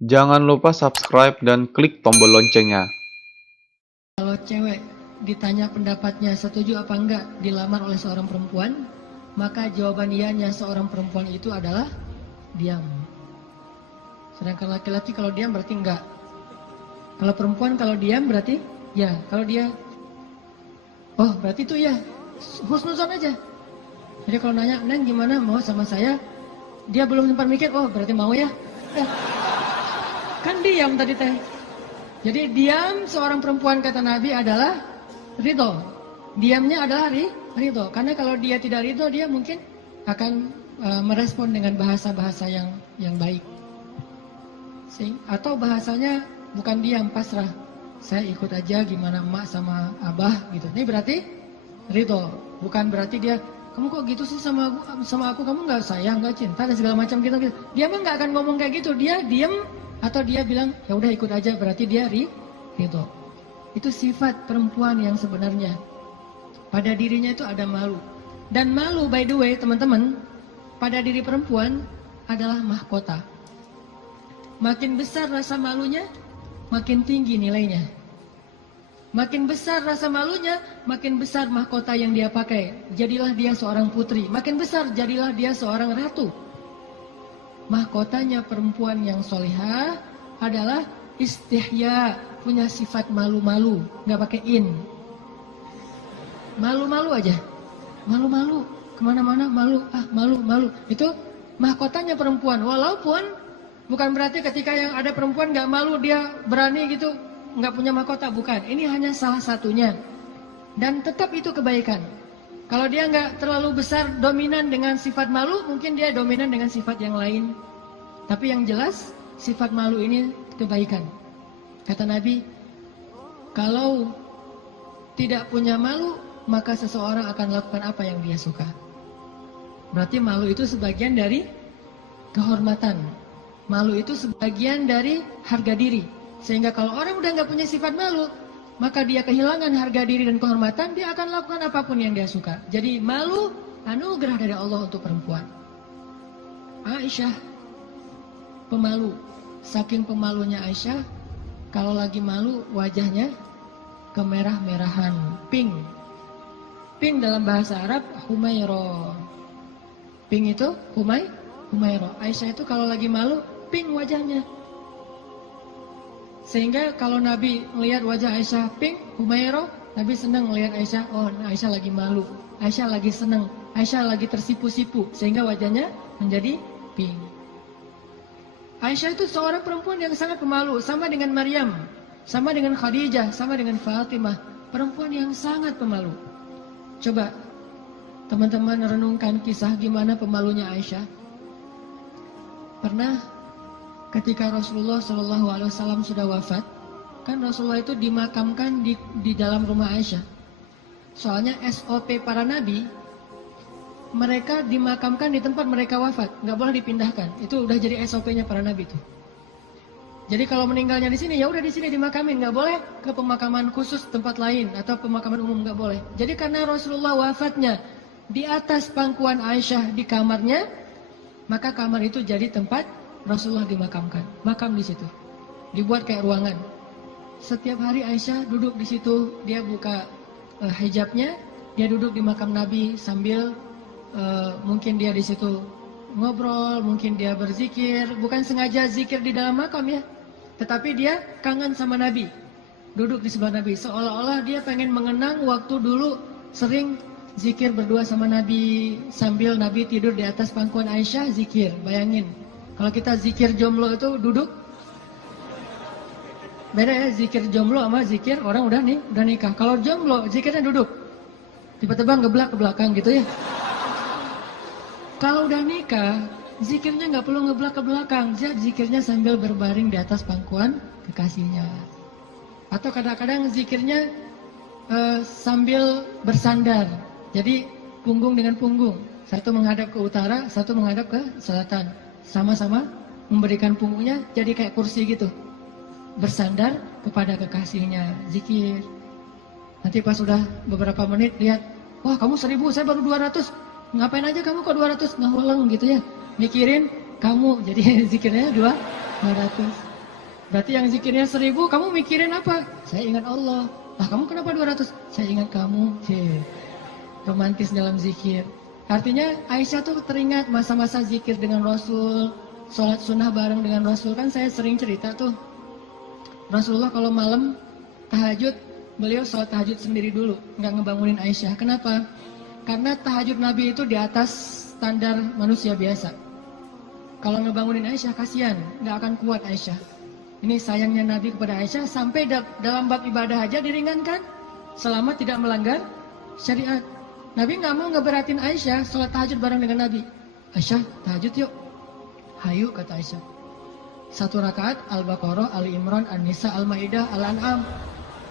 Jangan lupa subscribe dan klik tombol loncengnya. Kalau cewek ditanya pendapatnya setuju apa enggak dilamar oleh seorang perempuan, maka jawaban ianya seorang perempuan itu adalah diam. Sedangkan laki-laki kalau diam berarti enggak. Kalau perempuan kalau diam berarti ya. Kalau dia, oh berarti itu ya, husnuzon aja. Jadi kalau nanya, Neng gimana mau sama saya? Dia belum sempat mikir, oh berarti mau ya. Eh, kan diam tadi teh. Jadi diam seorang perempuan kata Nabi adalah ridho. Diamnya adalah ridho. Karena kalau dia tidak ridho, dia mungkin akan merespon dengan bahasa-bahasa yang baik. Atau bahasanya bukan diam, pasrah. Saya ikut aja gimana emak sama abah gitu. Ini berarti ridho. Bukan berarti dia, kamu kok gitu sih sama aku kamu nggak sayang, nggak cinta dan segala macam gitu. Dia mah nggak akan ngomong kayak gitu. Dia diam atau dia bilang ya udah ikut aja, berarti dia ridho. Itu sifat perempuan yang sebenarnya. Pada dirinya itu ada malu. Dan malu, by the way teman-teman, pada diri perempuan adalah mahkota. Makin besar rasa malunya, makin tinggi nilainya. Makin besar rasa malunya, makin besar mahkota yang dia pakai. Jadilah dia seorang putri. Makin besar, jadilah dia seorang ratu. Mahkotanya perempuan yang solihah adalah istihya, punya sifat malu-malu, nggak pakai in. Malu-malu aja, malu-malu, kemana-mana malu, malu-malu. Itu mahkotanya perempuan. Walaupun bukan berarti ketika yang ada perempuan nggak malu dia berani gitu, nggak punya mahkota, bukan. Ini hanya salah satunya. Dan tetap itu kebaikan. Kalau dia nggak terlalu besar dominan dengan sifat malu, mungkin dia dominan dengan sifat yang lain. Tapi yang jelas sifat malu ini kebaikan. Kata Nabi, kalau tidak punya malu, maka seseorang akan lakukan apa yang dia suka. Berarti malu itu sebagian dari kehormatan. Malu itu sebagian dari harga diri. Sehingga kalau orang udah nggak punya sifat malu, maka dia kehilangan harga diri dan kehormatan, dia akan lakukan apapun yang dia suka. Jadi malu anugerah dari Allah untuk perempuan. Aisyah pemalu. Saking pemalunya Aisyah, kalau lagi malu wajahnya kemerah-merahan, pink. Pink dalam bahasa Arab humairo. Pink itu humairo. Aisyah itu kalau lagi malu pink wajahnya. Sehingga kalau Nabi melihat wajah Aisyah pink, humairo, Nabi senang melihat Aisyah, oh Aisyah lagi malu, Aisyah lagi senang, Aisyah lagi tersipu-sipu, sehingga wajahnya menjadi pink. Aisyah itu seorang perempuan yang sangat pemalu, sama dengan Maryam, sama dengan Khadijah, sama dengan Fatimah, perempuan yang sangat pemalu. Coba teman-teman renungkan kisah gimana pemalunya Aisyah. Pernah ketika Rasulullah SAW sudah wafat, kan Rasulullah itu dimakamkan di dalam rumah Aisyah. Soalnya SOP para nabi, mereka dimakamkan di tempat mereka wafat, nggak boleh dipindahkan. Itu udah jadi SOP-nya para nabi itu. Jadi kalau meninggalnya di sini, ya udah di sini dimakamin, nggak boleh ke pemakaman khusus tempat lain atau pemakaman umum, nggak boleh. Jadi karena Rasulullah wafatnya di atas pangkuan Aisyah di kamarnya, maka kamar itu jadi tempat Rasulullah dimakamkan, makam di situ, dibuat kayak ruangan. Setiap hari Aisyah duduk di situ, dia buka hijabnya, dia duduk di makam Nabi sambil mungkin dia di situ ngobrol, mungkin dia berzikir, bukan sengaja zikir di dalam makam ya, tetapi dia kangen sama Nabi, duduk di sebelah Nabi, seolah-olah dia pengen mengenang waktu dulu sering zikir berdua sama Nabi sambil Nabi tidur di atas pangkuan Aisyah zikir. Bayangin. Kalau kita zikir jomblo itu duduk, beda ya zikir jomblo sama zikir orang udah nikah. Kalau jomblo zikirnya duduk, tiba-tiba ngeblak ke belakang gitu ya. Kalau udah nikah, zikirnya nggak perlu ngeblak ke belakang, zikirnya sambil berbaring di atas pangkuan kekasihnya. Atau kadang-kadang zikirnya sambil bersandar, jadi punggung dengan punggung, satu menghadap ke utara, satu menghadap ke selatan. Sama-sama memberikan punggungnya jadi kayak kursi gitu, bersandar kepada kekasihnya, zikir. Nanti pas sudah beberapa menit lihat, wah kamu 1000, saya baru 200, ngapain aja kamu kok 200, ngaweleng gitu ya, mikirin kamu, jadi zikirnya 200. Berarti yang zikirnya 1000, kamu mikirin apa? Saya ingat Allah. Lah kamu kenapa 200? Saya ingat kamu. Romantis dalam zikir. Artinya Aisyah tuh teringat masa-masa zikir dengan Rasul, sholat sunnah bareng dengan Rasul. Kan saya sering cerita tuh, Rasulullah kalau malam tahajud, beliau sholat tahajud sendiri dulu, nggak ngebangunin Aisyah. Kenapa? Karena tahajud Nabi itu di atas standar manusia biasa. Kalau ngebangunin Aisyah kasihan, nggak akan kuat Aisyah. Ini sayangnya Nabi kepada Aisyah, sampai dalam bab ibadah aja diringankan selama tidak melanggar syariat. Nabi nggak mau ngeberatin Aisyah sholat tahajud bareng dengan Nabi. Aisyah, tahajud yuk. Hayu, kata Aisyah. 1 rakaat Al-Baqarah, Ali Imran, An-Nisa, Al-Maidah, Al-An'am.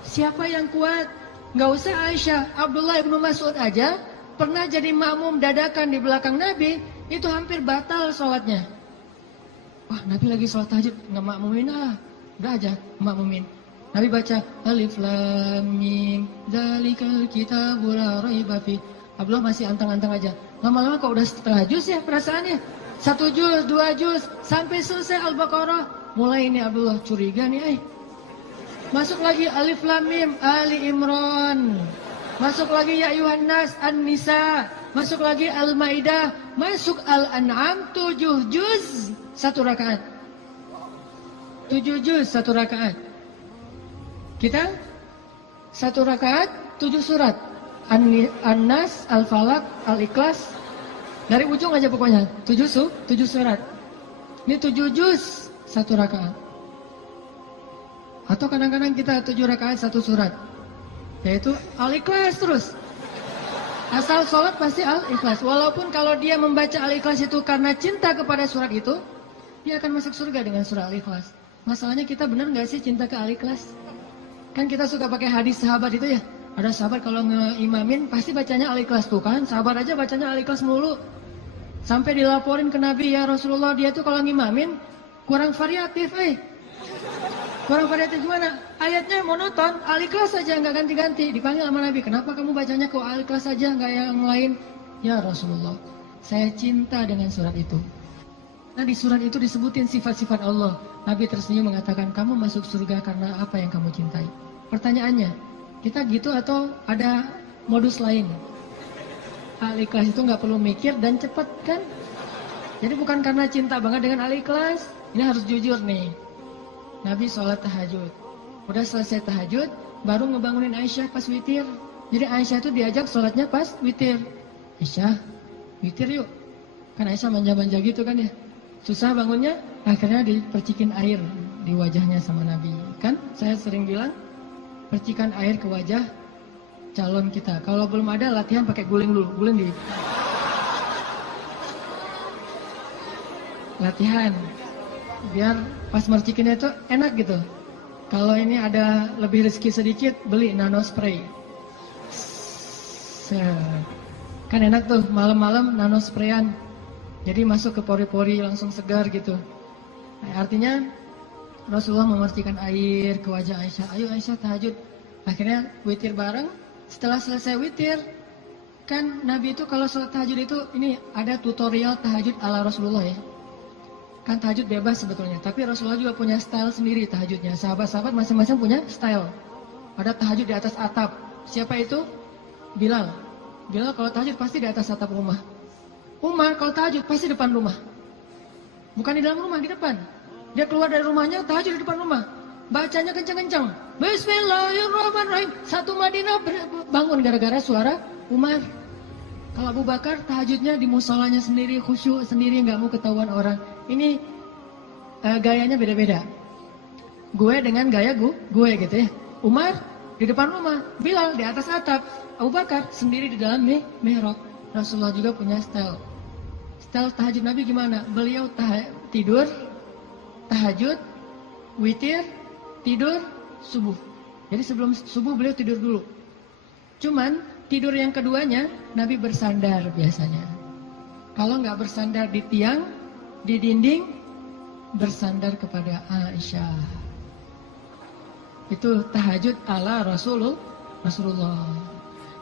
Siapa yang kuat? Nggak usah Aisyah, Abdullah ibnu Mas'ud aja pernah jadi makmum dadakan di belakang Nabi, itu hampir batal sholatnya. Wah, Nabi lagi sholat tahajud, nggak makmumin udah aja makmumin. Nabi baca Alif Lam Mim Dzalikal Kitabul La Raiba Fi. Abdullah masih antang-antang aja. Lama-lama kok udah setengah juz ya perasaannya. 1 juz, 2 juz, sampai selesai Al-Baqarah. Mulai ini Abdullah curiga nih, Masuk lagi Alif Lam Mim Ali Imran. Masuk lagi Ya Ayuhan Nas An-Nisa. Masuk lagi Al-Maidah. Masuk Al-An'am 7 juz 1 rakaat. 7 juz 1 rakaat. Kita 1 rakaat 7 surat. An-Nas, Al-Falaq, Al-Ikhlas. Dari ujung aja pokoknya 7 surat. Ini 7 juz 1 rakaat. Atau kadang-kadang kita 7 rakaat 1 surat. Yaitu Al-Ikhlas terus. Asal sholat pasti Al-Ikhlas. Walaupun kalau dia membaca Al-Ikhlas itu karena cinta kepada surat itu, dia akan masuk surga dengan surah Al-Ikhlas. Masalahnya kita benar nggak sih cinta ke Al-Ikhlas? Kan kita suka pakai hadis sahabat itu ya. Ada sahabat kalau ngeimamin pasti bacanya Al-Ikhlas tuh kan. Sahabat aja bacanya Al-Ikhlas mulu. Sampai dilaporin ke Nabi, ya Rasulullah dia tuh kalau ngimamin kurang variatif Kurang variatif gimana? Ayatnya monoton, Al-Ikhlas saja nggak ganti-ganti. Dipanggil sama Nabi, kenapa kamu bacanya kok Al-Ikhlas saja nggak yang lain? Ya Rasulullah, saya cinta dengan surat itu. Nah di surat itu disebutin sifat-sifat Allah. Nabi tersenyum mengatakan, kamu masuk surga karena apa yang kamu cintai. Pertanyaannya, kita gitu atau ada modus lain? Al-Ikhlas itu nggak perlu mikir dan cepat kan? Jadi bukan karena cinta banget dengan Al-Ikhlas. Ini harus jujur nih. Nabi sholat tahajud. Udah selesai tahajud, baru ngebangunin Aisyah pas witir. Jadi Aisyah itu diajak sholatnya pas witir. Aisyah, witir yuk. Kan Aisyah manja-manja gitu kan ya. Susah bangunnya, akhirnya dipercikin air di wajahnya sama Nabi. Kan saya sering bilang, percikan air ke wajah calon kita. Kalau belum ada latihan pakai guling dulu, guling di latihan. Biar pas mercikinnya itu enak gitu. Kalau ini ada lebih rezeki sedikit, beli nano spray. Kan enak tuh malam-malam nano sprayan. Jadi masuk ke pori-pori langsung segar gitu. Nah, artinya Rasulullah memercikan air ke wajah Aisyah. Ayo Aisyah tahajud. Akhirnya witir bareng. Setelah selesai witir, kan Nabi itu kalau sholat tahajud itu ini ada tutorial tahajud ala Rasulullah ya. Kan tahajud bebas sebetulnya, tapi Rasulullah juga punya style sendiri tahajudnya. Sahabat-sahabat masing-masing punya style. Ada tahajud di atas atap. Siapa itu? Bilal. Bilal kalau tahajud pasti di atas atap rumah. Umar kalau tahajud pasti depan rumah. Bukan di dalam rumah, di depan. Dia keluar dari rumahnya, tahajud di depan rumah. Bacanya kencang-kencang. Bismillahirrahmanirrahim. Satu Madinah bangun gara-gara suara Umar. Kalau Abu Bakar tahajudnya di musolanya sendiri, khusyuk sendiri, nggak mau ketahuan orang. Ini gayanya beda-beda. Gue dengan gaya gue gitu ya. Umar di depan rumah, Bilal di atas atap, Abu Bakar sendiri di dalam mihrab. Rasulullah juga punya style. Style tahajud Nabi gimana? Beliau tidur, tahajud, witir, tidur, subuh. Jadi sebelum subuh beliau tidur dulu. Cuman tidur yang keduanya Nabi bersandar biasanya. Kalau nggak bersandar di tiang, di dinding, bersandar kepada Aisyah. Itu tahajud ala Rasulullah.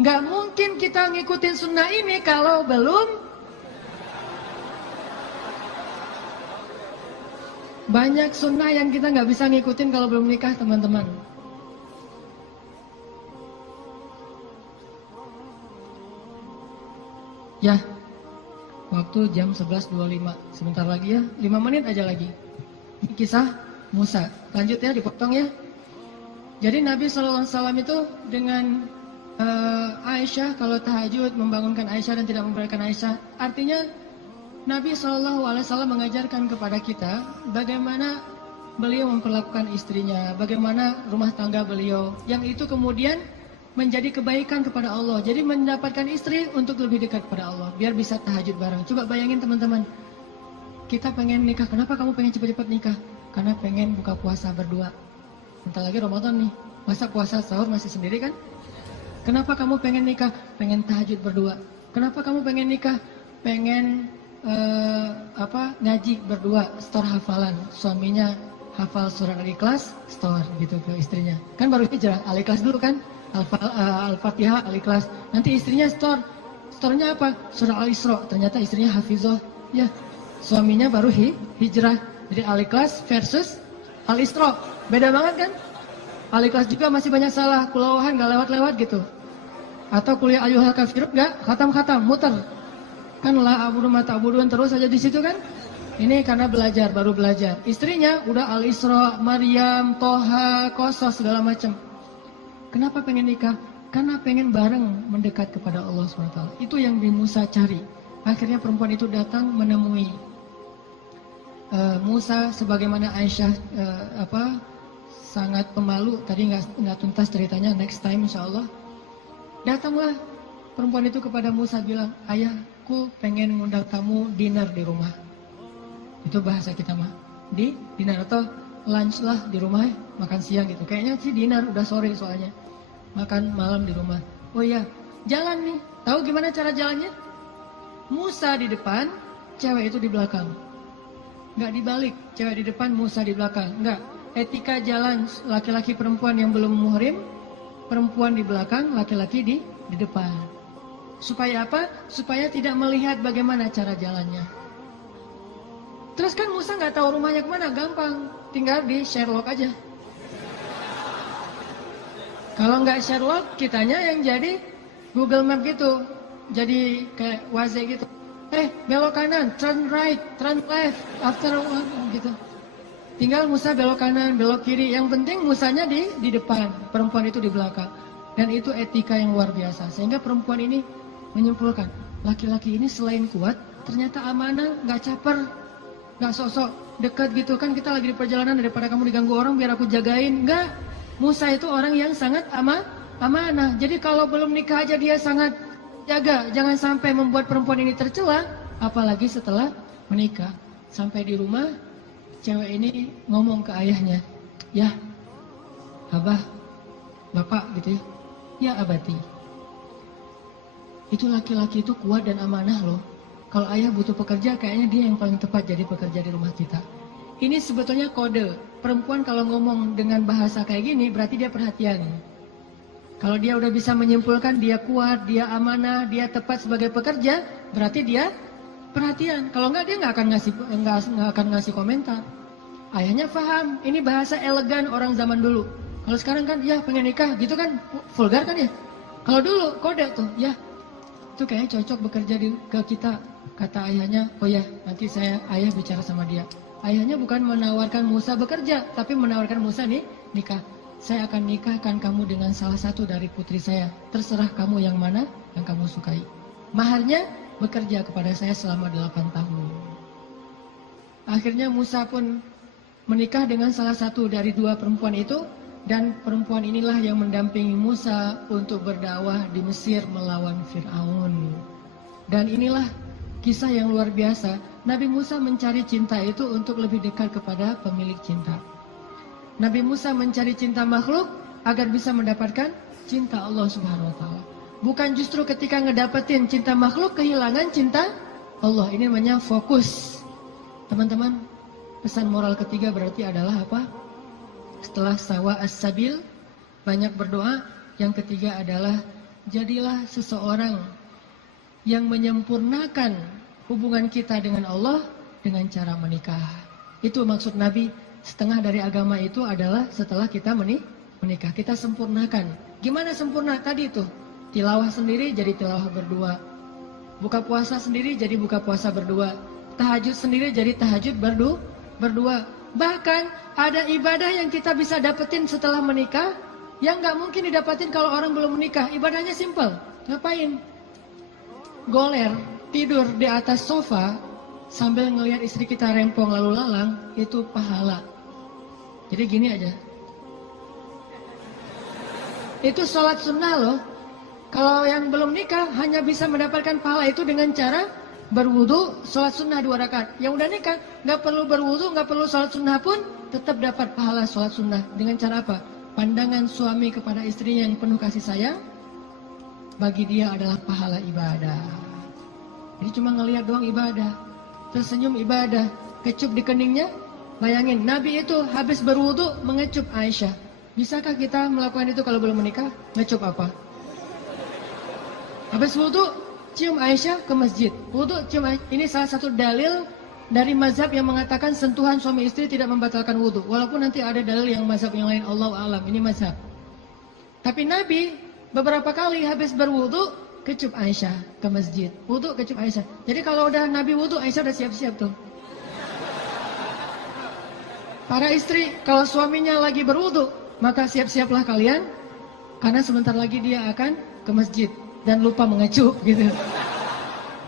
Nggak mungkin kita ngikutin sunnah ini kalau belum Banyak sunnah yang kita nggak bisa ngikutin kalau belum nikah, teman-teman. Ya, waktu jam 11.25. Sebentar lagi ya, 5 menit aja lagi. Ini kisah Musa. Lanjut ya, dipotong ya. Jadi Nabi SAW itu dengan Aisyah, kalau tahajud membangunkan Aisyah dan tidak membiarkan Aisyah. Artinya Nabi SAW mengajarkan kepada kita bagaimana beliau memperlakukan istrinya, bagaimana rumah tangga beliau, yang itu kemudian menjadi kebaikan kepada Allah. Jadi mendapatkan istri untuk lebih dekat kepada Allah, biar bisa tahajud bareng. Coba bayangin teman-teman, kita pengen nikah, kenapa kamu pengen cepat-cepat nikah? Karena pengen buka puasa berdua. Bentar lagi Ramadan nih, masa puasa sahur masih sendiri kan? Kenapa kamu pengen nikah? Pengen tahajud berdua. Kenapa kamu pengen nikah? Pengen ngaji berdua, store hafalan. Suaminya hafal surat Al-Ikhlas, store gitu ke istrinya. Kan baru hijrah, Al-Ikhlas dulu kan? Al-Fatihah, Al-Ikhlas. Nanti istrinya store. Store-nya apa? Surah Al-Isra. Ternyata istrinya hafizah. Ya, suaminya baru hijrah. Jadi Al-Ikhlas versus Al-Isra. Beda banget kan? Al-Ikhlas juga masih banyak salah. Kulawahan gak lewat-lewat gitu. Atau kuliah ayyuhal kafirun gak khatam-khatam, muter. Kan la abudu mata abuduan terus aja di situ kan? Ini karena belajar, baru belajar. Istrinya udah Al-Isra, Maryam, Toha, Qasas segala macam. Kenapa pengen nikah? Karena pengen bareng mendekat kepada Allah SWT. Itu yang Nabi Musa cari. Akhirnya perempuan itu datang menemui Musa, sebagaimana Aisyah sangat pemalu. Tadi nggak tuntas ceritanya, next time insya Allah. Datanglah perempuan itu kepada Musa bilang, ayahku pengen ngundang kamu dinner di rumah. Itu bahasa kita mah, di dinner atau lunch lah di rumah, makan siang gitu. Kayaknya sih dinner, udah sore soalnya. Makan malam di rumah. Oh iya, jalan nih. Tahu gimana cara jalannya? Musa di depan, cewek itu di belakang. Nggak dibalik, cewek di depan, Musa di belakang. Nggak. Etika jalan laki-laki perempuan yang belum muhrim, perempuan di belakang, laki-laki di depan. Supaya apa? Supaya tidak melihat bagaimana cara jalannya. Terus kan Musa nggak tahu rumahnya kemana, gampang. Tinggal di Sherlock aja. Kalau nggak Sherlock, kitanya yang jadi Google Map gitu. Jadi kayak Waze gitu. Belok kanan, turn right, turn left, after gitu. Tinggal Musa belok kanan, belok kiri. Yang penting Musanya di depan, perempuan itu di belakang. Dan itu etika yang luar biasa. Sehingga perempuan ini menyimpulkan, laki-laki ini selain kuat, ternyata amanah, nggak caper, nggak sok-sok dekat gitu. Kan kita lagi di perjalanan, daripada kamu diganggu orang biar aku jagain. Nggak, Musa itu orang yang sangat amanah. Jadi kalau belum nikah aja dia sangat jaga, jangan sampai membuat perempuan ini tercela, apalagi setelah menikah. Sampai di rumah, cewek ini ngomong ke ayahnya, ya, abah, bapak gitu ya, ya abati. Itu laki-laki itu kuat dan amanah loh. Kalau ayah butuh pekerja, kayaknya dia yang paling tepat jadi pekerja di rumah kita. Ini sebetulnya kode. Perempuan kalau ngomong dengan bahasa kayak gini, berarti dia perhatian. Kalau dia udah bisa menyimpulkan dia kuat, dia amanah, dia tepat sebagai pekerja, berarti dia perhatian. Kalau enggak, dia nggak akan ngasih komentar. Ayahnya paham. Ini bahasa elegan orang zaman dulu. Kalau sekarang kan, ya pengen nikah, gitu kan vulgar kan ya. Kalau dulu kode tuh, ya itu kayaknya cocok bekerja ke kita. Kata ayahnya, oh ya nanti ayah bicara sama dia. Ayahnya bukan menawarkan Musa bekerja, tapi menawarkan Musa nih nikah. Saya akan nikahkan kamu dengan salah satu dari putri saya. Terserah kamu yang mana yang kamu sukai. Maharnya bekerja kepada saya selama 8 tahun. Akhirnya Musa pun menikah dengan salah satu dari 2 perempuan itu. Dan perempuan inilah yang mendampingi Musa untuk berdakwah di Mesir melawan Fir'aun. Dan inilah kisah yang luar biasa. Nabi Musa mencari cinta itu untuk lebih dekat kepada pemilik cinta. Nabi Musa mencari cinta makhluk agar bisa mendapatkan cinta Allah Subhanahu wa taala. Bukan justru ketika ngedapetin cinta makhluk kehilangan cinta Allah. Ini namanya fokus. Teman-teman, pesan moral ketiga berarti adalah apa? Setelah sawa as-sabil, banyak berdoa. Yang ketiga adalah jadilah seseorang yang menyempurnakan hubungan kita dengan Allah dengan cara menikah. Itu maksud Nabi, setengah dari agama itu adalah setelah kita menikah. Kita sempurnakan. Gimana sempurna? Tadi itu, tilawah sendiri jadi tilawah berdua. Buka puasa sendiri jadi buka puasa berdua. Tahajud sendiri jadi tahajud berdua. Bahkan ada ibadah yang kita bisa dapetin setelah menikah yang nggak mungkin didapetin kalau orang belum menikah. Ibadahnya simple. Ngapain? Goler, tidur di atas sofa sambil ngelihat istri kita rempong lalu lalang, itu pahala. Jadi gini aja. Itu sholat sunnah loh. Kalau yang belum nikah hanya bisa mendapatkan pahala itu dengan cara berwudu, sholat sunnah 2 rakaat. Yang udah nikah nggak perlu berwudu, nggak perlu sholat sunnah pun tetap dapat pahala sholat sunnah. Dengan cara apa? Pandangan suami kepada istrinya yang penuh kasih sayang, bagi dia adalah pahala ibadah. Jadi cuma ngelihat doang ibadah, tersenyum ibadah, kecup di keningnya. Bayangin, Nabi itu habis berwudu mengecup Aisyah. Bisakah kita melakukan itu kalau belum menikah? Ngecup apa? Habis wudu, cium Aisyah ke masjid. Wudu, cium Aisyah. Ini salah satu dalil dari mazhab yang mengatakan sentuhan suami istri tidak membatalkan wudu. Walaupun nanti ada dalil yang mazhab yang lain, Allahu a'lam. Ini mazhab. Tapi Nabi beberapa kali habis berwudu, kecup Aisyah ke masjid. Wudu, kecup Aisyah. Jadi kalau udah Nabi wudu, Aisyah udah siap-siap tuh. Para istri, kalau suaminya lagi berwudu, maka siap-siaplah kalian, karena sebentar lagi dia akan ke masjid. Dan lupa mengecup gitu.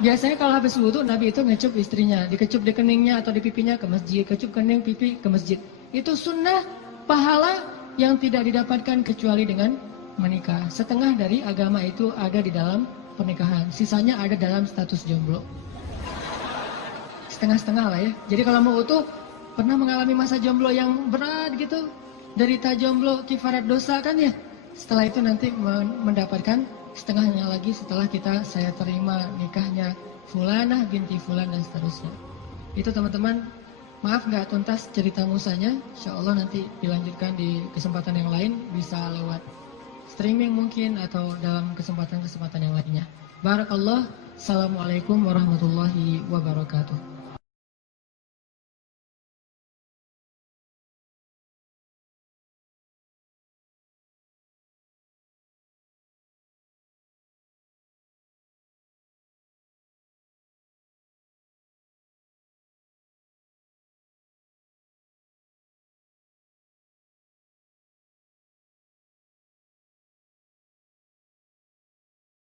Biasanya kalau habis wudu Nabi itu ngecup istrinya, dikecup di keningnya atau di pipinya ke masjid, kecup kening pipi ke masjid. Itu sunnah pahala yang tidak didapatkan kecuali dengan menikah. Setengah dari agama itu ada di dalam pernikahan, sisanya ada dalam status jomblo. Setengah-setengah lah ya. Jadi kalau mau utuh, pernah mengalami masa jomblo yang berat gitu, derita jomblo, kifarat dosa kan ya. Setelah itu nanti mendapatkan setengahnya lagi setelah saya terima nikahnya Fulanah binti Fulan dan seterusnya. Itu teman-teman, maaf nggak tuntas cerita musanya. Insya Allah nanti dilanjutkan di kesempatan yang lain, bisa lewat streaming mungkin atau dalam kesempatan-kesempatan yang lainnya. Barakallah. Assalamualaikum warahmatullahi wabarakatuh.